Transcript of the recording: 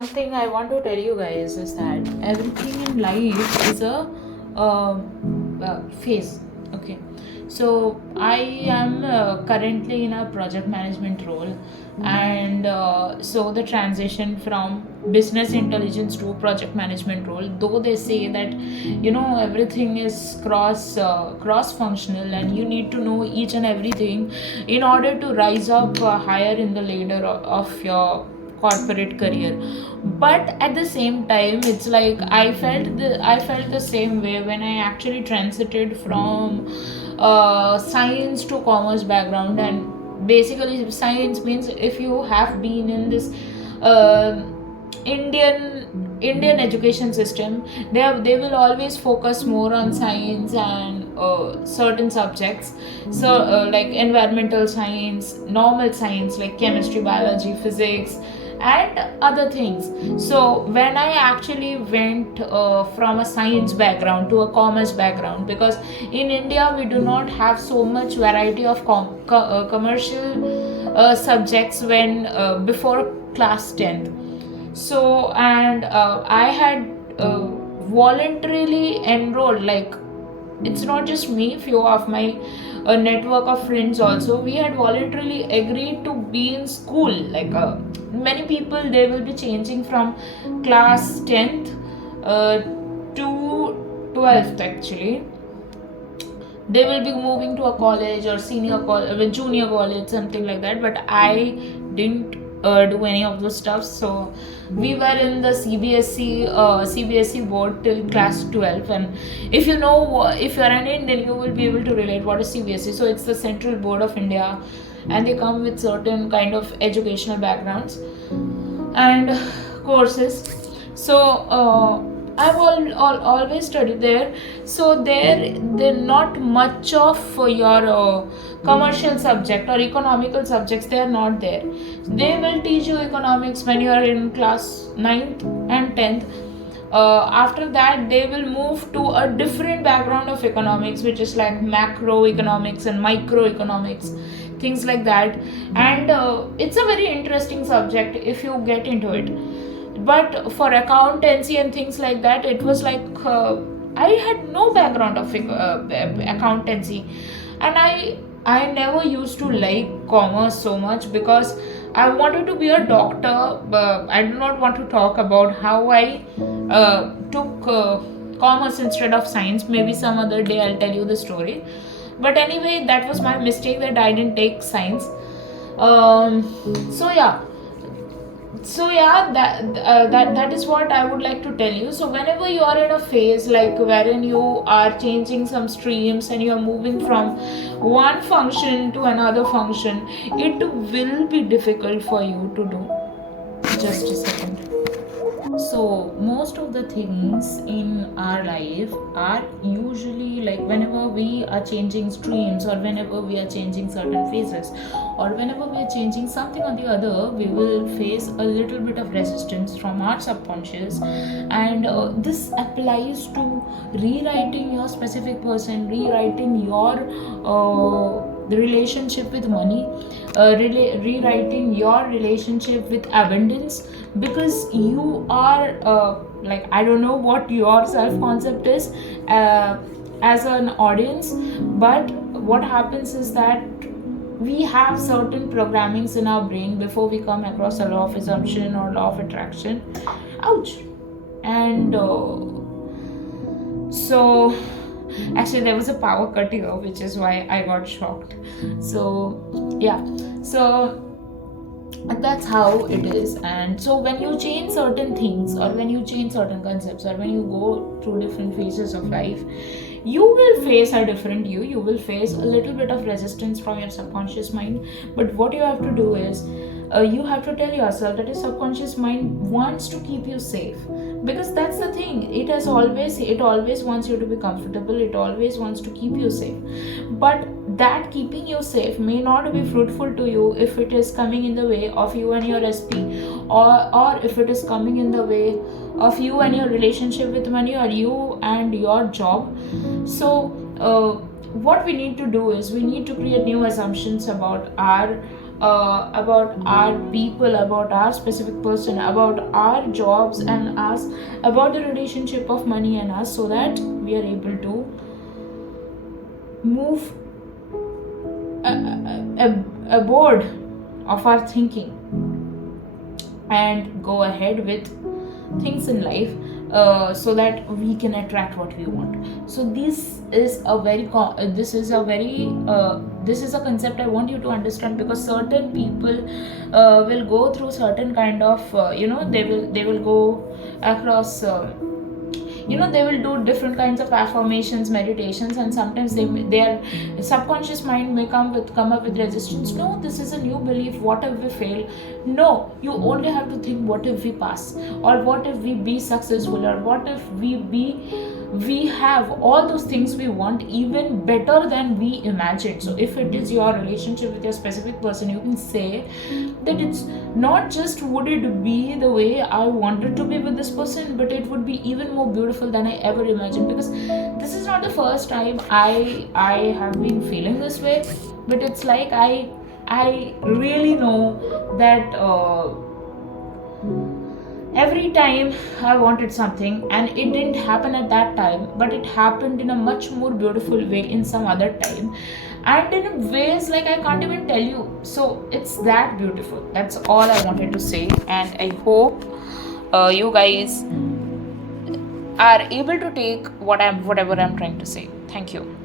One thing I want to tell you guys is that everything in life is a phase. Okay, so I am currently in a project management role, and so the transition from business intelligence to project management role. Though they say that everything is cross functional, and you need to know each and everything in order to rise up higher in the ladder of your corporate career. But at the same time, it's like I felt the same way when I actually transited from science to commerce background. And basically science means, if you have been in this uh, Indian education system, they will always focus more on science and certain subjects. So like environmental science, normal science like chemistry, biology, physics, and other things. So when I actually went from a science background to a commerce background, because in India we do not have so much variety of commercial subjects when before class 10th. So, and I had voluntarily enrolled, like, it's not just me, few of my network of friends also, we had voluntarily agreed to be in school. Like many people, they will be changing from class 10th to 12th actually. They will be moving to a college or junior college, something like that. But I didn't do any of those stuff. So we were in the CBSE board till class 12. And if you know, if you are an Indian, you will be able to relate what is CBSE. So it's the Central Board of India, and they come with certain kind of educational backgrounds and courses. So I've always studied there. So they're not much of your commercial subject or economical subjects. They are not there. They will teach you economics when you are in class 9th and 10th. After that, they will move to a different background of economics, which is like macroeconomics and microeconomics, things like that. And it's a very interesting subject if you get into it. But for accountancy and things like that, it was like I had no background of accountancy. And I never used to like commerce so much, because I wanted to be a doctor. But I do not want to talk about how I took commerce instead of science. Maybe some other day I'll tell you the story. But anyway, that was my mistake, that I didn't take science. um, so yeah that is what I would like to tell you. So whenever you are in a phase like wherein you are changing some streams and you are moving from one function to another function, it will be difficult for you to do. Just a second. So most of the things in our life are usually like, whenever we are changing streams, or whenever we are changing certain phases, or whenever we are changing something or the other, we will face a little bit of resistance from our subconscious. And this applies to rewriting your specific person, rewriting your the relationship with money, rewriting your relationship with abundance. Because you are like, I don't know what your self concept is as an audience. But what happens is that we have certain programmings in our brain before we come across a law of assumption or law of attraction. Ouch. And so actually there was a power cut here, which is why I got shocked. So yeah, so that's how it is. And so when you change certain things, or when you change certain concepts, or when you go through different phases of life, you will face a different you will face a little bit of resistance from your subconscious mind. But what you have to do is, you have to tell yourself that your subconscious mind wants to keep you safe. Because that's the thing, it always wants you to be comfortable, it always wants to keep you safe. But that keeping you safe may not be fruitful to you if it is coming in the way of you and your SP, or if it is coming in the way of you and your relationship with money, or you and your job. So what we need to do is, we need to create new assumptions about our about our people, about our specific person, about our jobs and us, about the relationship of money and us, so that we are able to move aboard of our thinking and go ahead with things in life, so that we can attract what we want. So this is a concept I want you to understand, because certain people will go through certain kind of they will go across, they will do different kinds of affirmations, meditations, and sometimes their subconscious mind may come up with resistance. No, this is a new belief. What if we fail? No, you only have to think, what if we pass, or what if we be successful, or what if we have all those things we want even better than we imagined. So if it is your relationship with your specific person, you can say that it's not just would it be the way I wanted to be with this person, but it would be even more beautiful than I ever imagined. Because this is not the first time I have been feeling this way, but it's like I really know that every time I wanted something and it didn't happen at that time, but it happened in a much more beautiful way in some other time, and in ways like I can't even tell you. So it's that beautiful. That's all I wanted to say, and I hope you guys are able to take whatever I'm trying to say. Thank you.